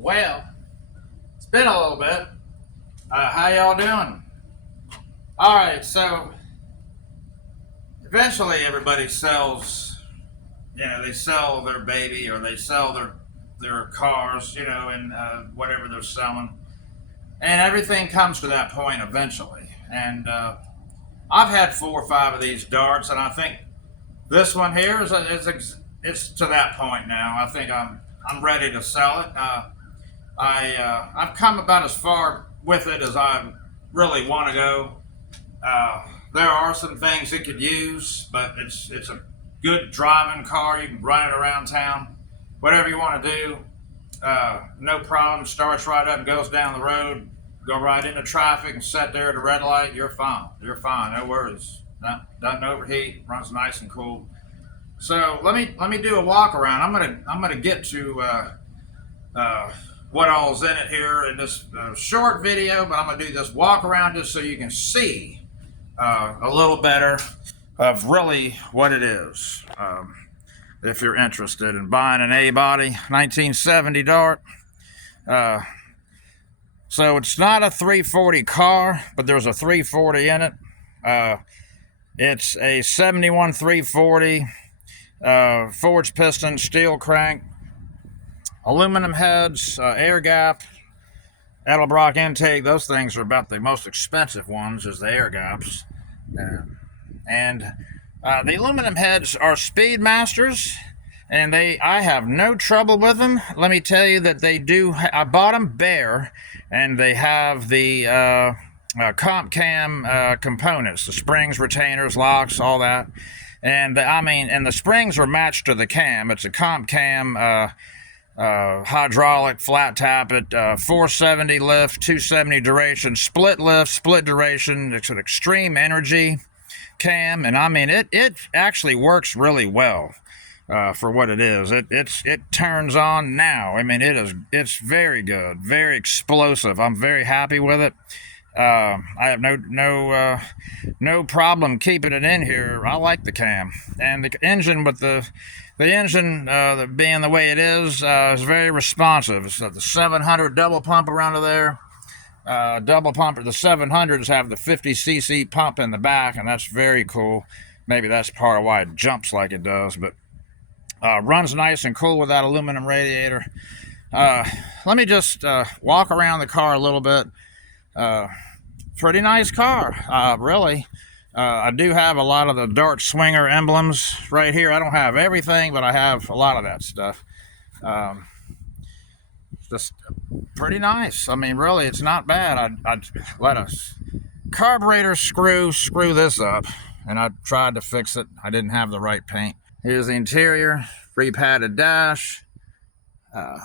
Well, it's been a little bit. How y'all doing? All right, so eventually everybody sells, they sell their baby or they sell their cars, and whatever they're selling, and everything comes to that point eventually. And I've had 4 or 5 of these darts, and I think this one here it's to that point now. I think I'm ready to sell it. I've come about as far with it as I really want to go. There are some things it could use, but it's a good driving car. You can run it around town, whatever you want to do. No problem. Starts right up and goes down the road. Go right into traffic and sit there at a red light. You're fine. You're fine. No worries. Doesn't overheat. Runs nice and cool. So let me do a walk around. I'm gonna get to what all's in it here in this short video, but I'm gonna do this walk around just so you can see a little better of really what it is. If you're interested in buying an A-body 1970 Dart. So it's not a 340 car, but there's a 340 in it. It's a 71 340 forged piston, steel crank, aluminum heads, air gap, Edelbrock intake. Those things are about the most expensive ones, is the air gaps. And the aluminum heads are Speedmasters, and I have no trouble with them. Let me tell you that they do. I bought them bare, and they have the comp cam components, the springs, retainers, locks, all that. And the springs are matched to the cam. It's a comp cam hydraulic flat tappet, 470 lift, 270 duration, split lift, split duration. It's an extreme energy cam, and it actually works really well for what it is. It turns on now. It's very good, very explosive. I'm very happy with it. I have no problem keeping it in here. I like the cam, and the engine with the engine being the way it is very responsive. So the 700 double pump around there. Double pumper. The 700s have the 50cc pump in the back, and that's very cool. Maybe that's part of why it jumps like it does, but runs nice and cool with that aluminum radiator. Let me just walk around the car a little bit. Pretty nice car, really. I do have a lot of the Dart Swinger emblems right here. I don't have everything, but I have a lot of that stuff. Just pretty nice. Really, it's not bad. I'd let a carburetor screw this up, and I tried to fix it. I didn't have the right paint. Here's the interior, re-padded dash. The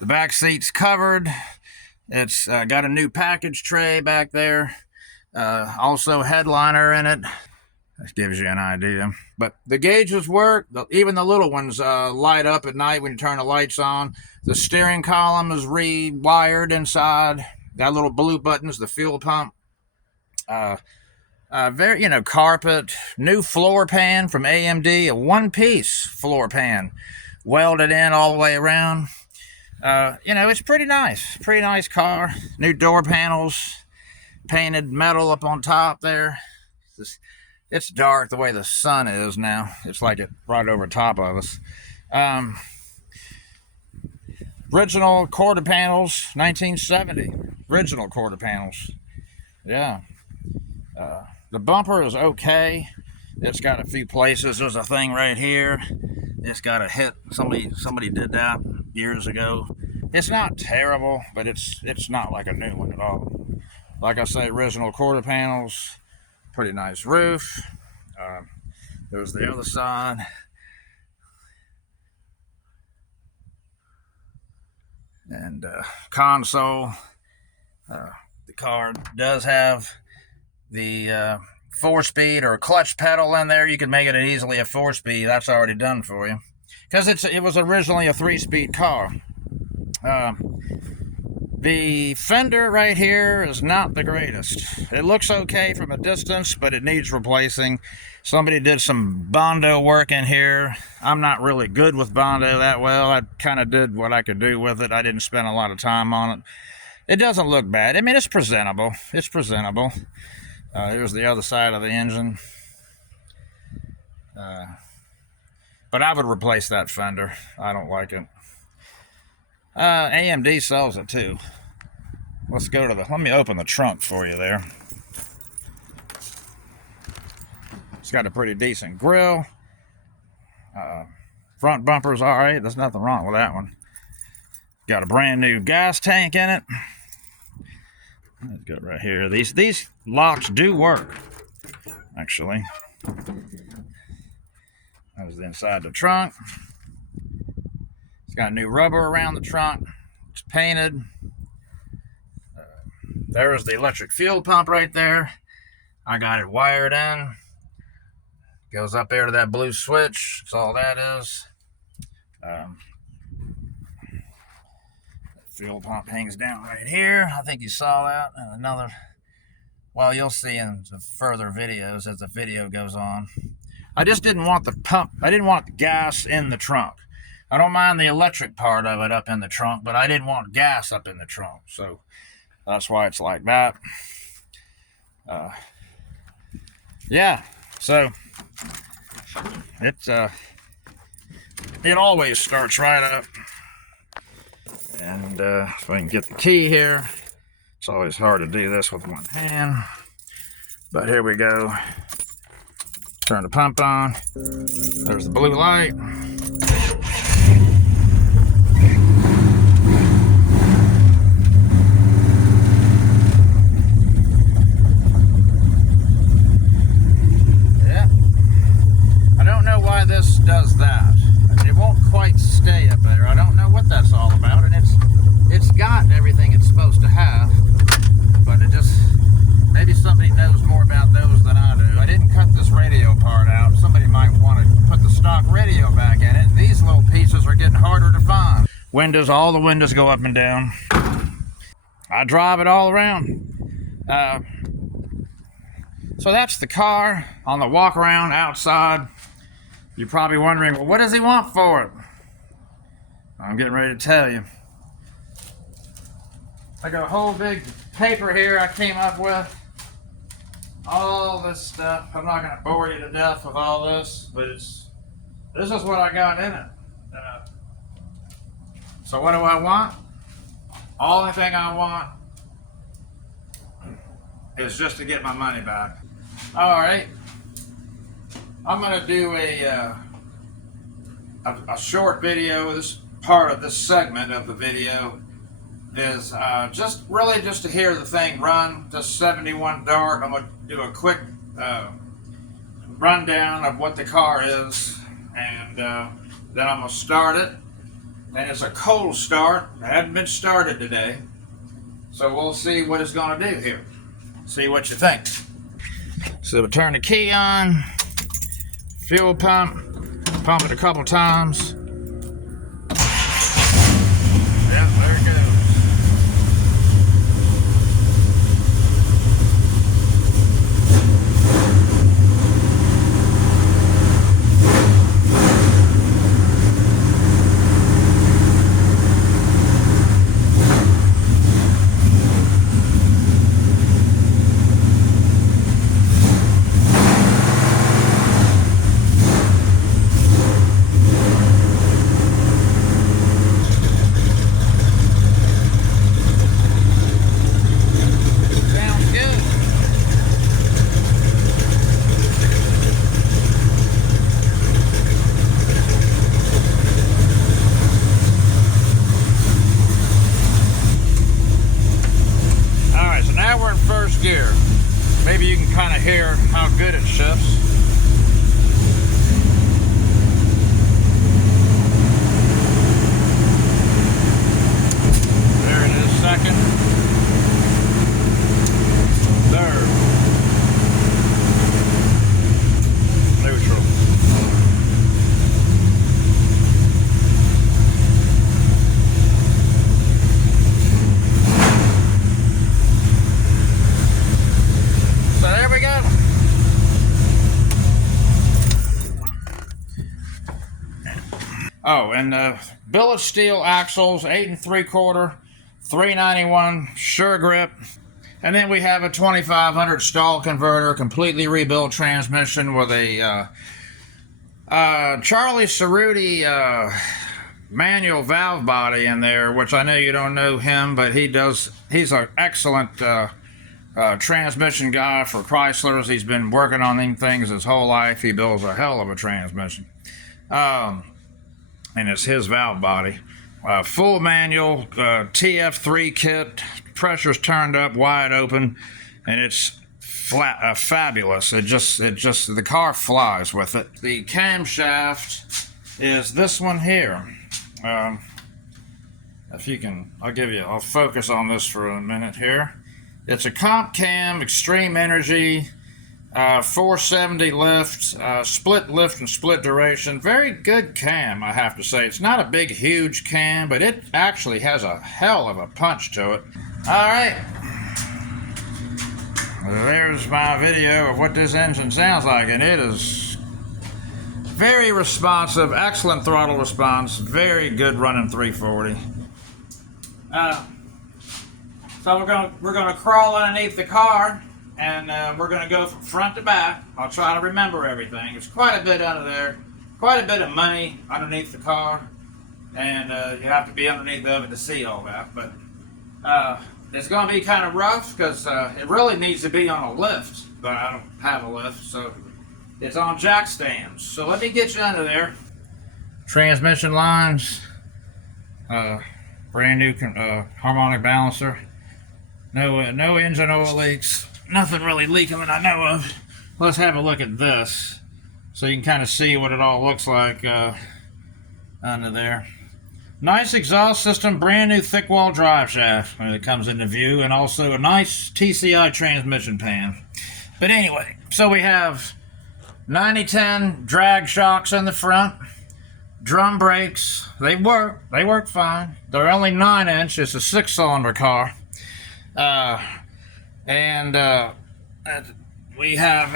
back seat's covered. It's got a new package tray back there. Also headliner in it. That gives you an idea. But the gauges work. Even the little ones light up at night when you turn the lights on. The steering column is rewired inside. Got little blue buttons, the fuel pump. Carpet. New floor pan from AMD. A one-piece floor pan. Welded in all the way around. It's pretty nice. Pretty nice car. New door panels. Painted metal up on top there. It's dark the way the sun is now. It's like it right over top of us. Original quarter panels, 1970. Original quarter panels. Yeah. The bumper is okay. It's got a few places. There's a thing right here. It's got a hit. Somebody did that years ago. It's not terrible, but it's not like a new one at all. Like I say, original quarter panels. Pretty nice roof. There's the other side. And console. The car does have the 4-speed or clutch pedal in there. You can make it easily a 4-speed. That's already done for you. Because it was originally a 3-speed car. The fender right here is not the greatest. It looks okay from a distance, but it needs replacing. Somebody did some Bondo work in here. I'm not really good with Bondo that well. I kind of did what I could do with it. I didn't spend a lot of time on it. It doesn't look bad. I mean, it's presentable. It's presentable. Here's the other side of the engine. But I would replace that fender. I don't like it. AMD sells it too. Let's go to let me open the trunk for you there. It's got a pretty decent grill. Front bumper's all right. There's nothing wrong with that one. Got a brand new gas tank in it. Let's go right here. These locks do work, actually. That was the inside of the trunk. It's got new rubber around the trunk. It's painted. There's the electric fuel pump right there. I got it wired in. Goes up there to that blue switch. That's all that is. Fuel pump hangs down right here. I think you saw that. And another, well, you'll see in the further videos as the video goes on. I just didn't want the pump. I didn't want the gas in the trunk. I don't mind the electric part of it up in the trunk, but I didn't want gas up in the trunk. So that's why it's like that. Yeah, so it always starts right up. And if I can get the key here, it's always hard to do this with one hand. But here we go. Turn the pump on. There's the blue light. Why this does that. It won't quite stay up there. I don't know what that's all about, and it's got everything it's supposed to have, but it just, maybe somebody knows more about those than I do. I didn't cut this radio part out. Somebody might want to put the stock radio back in it. These little pieces are getting harder to find. Windows, all the windows go up and down. I drive it all around. So that's the car on the walk around outside. You're probably wondering, well, what does he want for it? I'm getting ready to tell you. I got a whole big paper here I came up with. All this stuff. I'm not going to bore you to death with all this, but this is what I got in it. So what do I want? Only thing I want is just to get my money back. All right. I'm going to do a short video. This part of this segment of the video is just to hear the thing run, just 71 dart. I'm going to do a quick rundown of what the car is, and then I'm going to start it. And it's a cold start. It hadn't been started today. So we'll see what it's going to do here. See what you think. So we'll turn the key on. Fuel pump it a couple times. Yeah, there it goes. Gear. Maybe you can kind of hear how good it shifts. There it is, second, third, neutral. and billet steel axles, 8 3/4, 391 sure grip. And then we have a 2500 stall converter, completely rebuilt transmission with a Charlie Cerruti manual valve body in there, which I know you don't know him, but he's an excellent transmission guy for Chryslers. He's been working on these things his whole life. He builds a hell of a transmission. And it's his valve body. Full manual, TF3 kit, pressure's turned up, wide open, and it's fabulous. It just the car flies with it. The camshaft is this one here. If you can, I'll focus on this for a minute here. It's a comp cam, extreme energy, 470 lift, split lift and split duration. Very good cam, I have to say. It's not a big, huge cam, but it actually has a hell of a punch to it. All right. There's my video of what this engine sounds like, and it is very responsive, excellent throttle response, very good running 340. So we're gonna crawl underneath the car, and we're gonna go from front to back. I'll try to remember everything. There's quite a bit under there, quite a bit of money underneath the car, and you have to be underneath of it to see all that. But it's gonna be kind of rough because it really needs to be on a lift, but I don't have a lift, so it's on jack stands. So let me get you under there. Transmission lines, brand new harmonic balancer. No engine oil leaks. Nothing really leaking that I know of. Let's have a look at this so you can kind of see what it all looks like under there. Nice exhaust system, brand new thick wall drive shaft when it comes into view, and also a nice TCI transmission pan. But anyway, so we have 90-10 drag shocks in the front, drum brakes. They work fine. They're only 9-inch. It's a 6-cylinder car. We have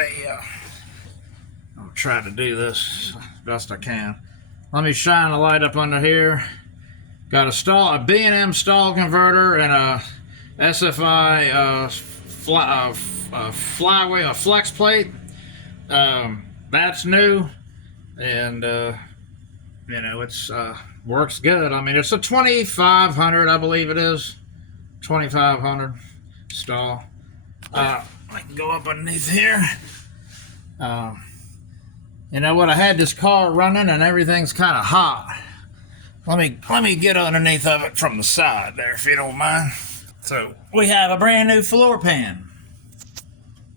I'll try to do this best I can. Let me shine the light up under here. Got a B&M stall converter and a SFI flyway, a flex plate. That's new, and you know, it's works good. I mean, it's a 2500, I believe it is. 2500 stall. I can go up underneath here. You know what? I had this car running and everything's kind of hot. Let me get underneath of it from the side there, if you don't mind. So we have a brand new floor pan.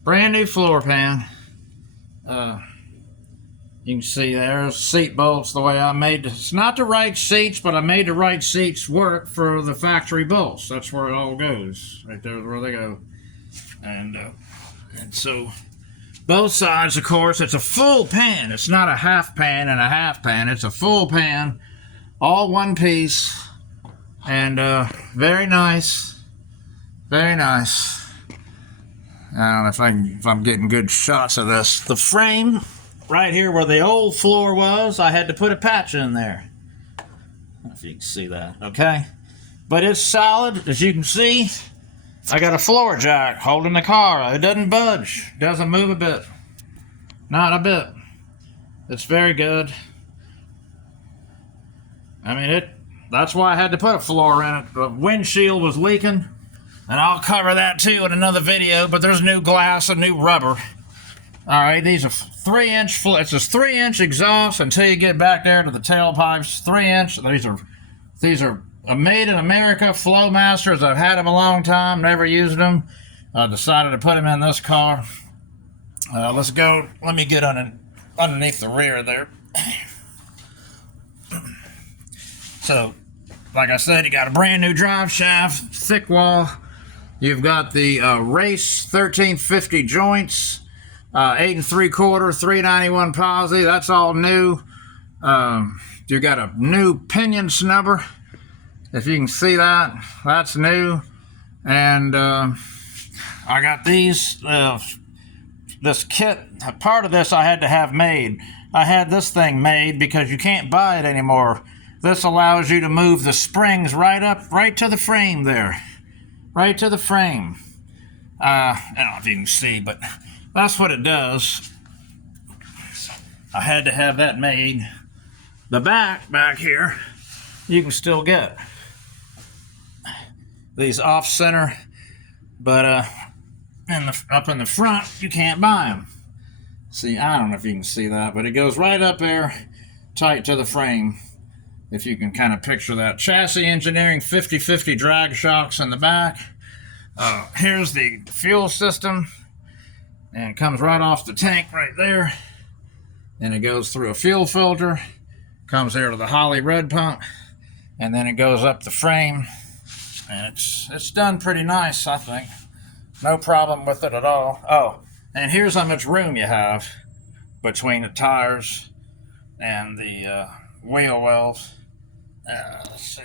Brand new floor pan. You can see there's seat bolts the way I made it. It's not the right seats, but I made the right seats work for the factory bolts. That's where it all goes. Right there is where they go. And so both sides, of course, it's a full pan. It's not a half pan and a half pan. It's a full pan, all one piece, and very nice. Very nice. I don't know if I'm getting good shots of this. The frame right here where the old floor was, I had to put a patch in there. I don't know if you can see that, okay? But it's solid, as you can see. I got a floor jack holding the car. It doesn't budge, doesn't move a bit. Not a bit. It's very good. I mean, that's why I had to put a floor in it. The windshield was leaking, and I'll cover that too in another video, but there's new glass and new rubber. All right, these are 3-inch, it's a 3-inch exhaust until you get back there to the tailpipes. 3-inch, these are made in America, Flowmasters. I've had them a long time, never used them. I decided to put them in this car. Let's go, let me get underneath the rear there. So, like I said, you got a brand new drive shaft, thick wall. You've got the Race 1350 joints. 8 3/4, 391 posi. That's all new. You got a new pinion snubber. If you can see that, that's new. And I got these. This kit. Part of this I had to have made. I had this thing made because you can't buy it anymore. This allows you to move the springs right up, right to the frame there. Right to the frame. I don't know if you can see, but that's what it does. I had to have that made. The back here, you can still get these off-center, but up in the front, you can't buy them. See, I don't know if you can see that, but it goes right up there, tight to the frame. If you can kind of picture that. Chassis engineering, 50/50 drag shocks in the back. Here's the fuel system, and it comes right off the tank right there. And it goes through a fuel filter, comes here to the Holly red pump, and then it goes up the frame. And it's done pretty nice, I think. No problem with it at all. Oh, and here's how much room you have between the tires and the wheel wells. Let's see.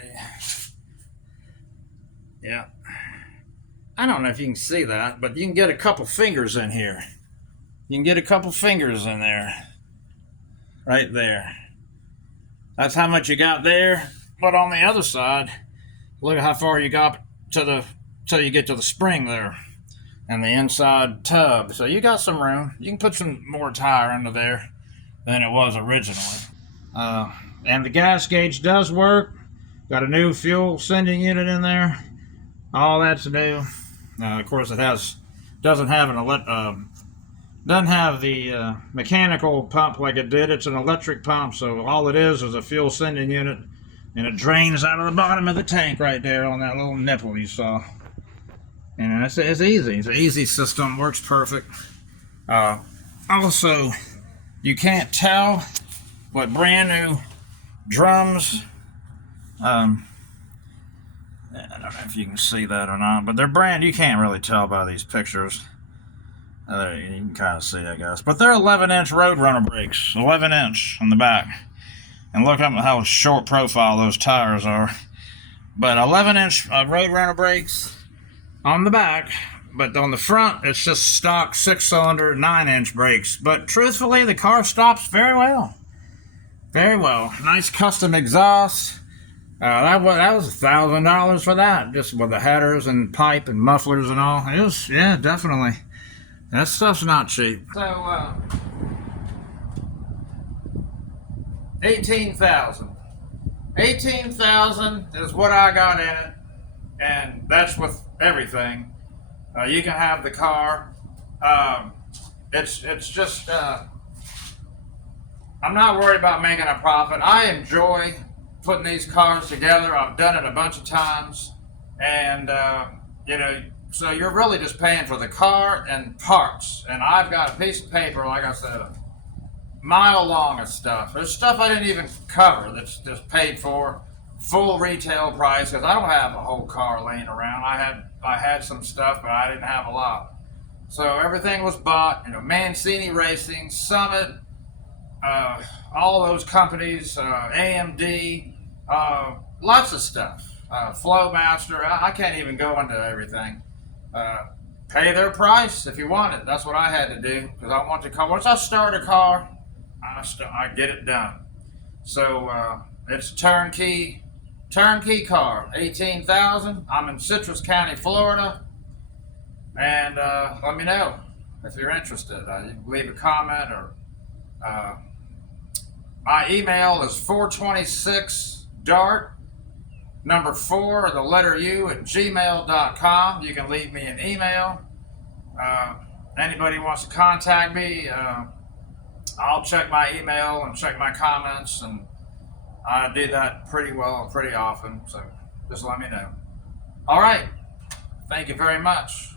Yeah. I don't know if you can see that, but you can get a couple fingers in here. You can get a couple fingers in there. Right there. That's how much you got there. But on the other side, look at how far you got till you get to the spring there. And the inside tub. So you got some room. You can put some more tire under there than it was originally. And the gas gauge does work. Got a new fuel sending unit in there. All that's new. Of course, it doesn't have the mechanical pump like it did. It's an electric pump, so all it is a fuel sending unit, and it drains out of the bottom of the tank right there on that little nipple you saw. And it's easy. It's an easy system. Works perfect. Also, you can't tell what brand new drums. I don't know if you can see that or not, but they're brand. You can't really tell by these pictures. You can kind of see, I guess. But they're 11-inch Roadrunner brakes. 11-inch on the back. And look at how short profile those tires are. But 11-inch Roadrunner brakes on the back. But on the front, it's just stock 6-cylinder 9-inch brakes. But truthfully, the car stops very well. Very well. Nice custom exhaust. That was $1,000 for that. Just with the headers and pipe and mufflers and all. It was, yeah, definitely. That stuff's not cheap. So, 18,000. 18,000 is what I got in it, and that's with everything. You can have the car. It's just. I'm not worried about making a profit. I enjoy putting these cars together. I've done it a bunch of times, and so you're really just paying for the car and parts. And I've got a piece of paper, like I said, a mile long of stuff. There's stuff I didn't even cover that's just paid for full retail price, because I don't have a whole car laying around. I had some stuff, but I didn't have a lot. So everything was bought. Mancini Racing, Summit, all those companies, AMD, lots of stuff. Flowmaster. I can't even go into everything. Pay their price if you want it. That's what I had to do, because I want the car. Once I start a car, I get it done. So it's a turnkey car. 18,000. I'm in Citrus County, Florida, and let me know if you're interested. Leave a comment, or my email is 426dart. Number 4, the letter U, at gmail.com. You can leave me an email. Anybody wants to contact me, I'll check my email and check my comments, and I do that pretty often, so just let me know. All right. Thank you very much.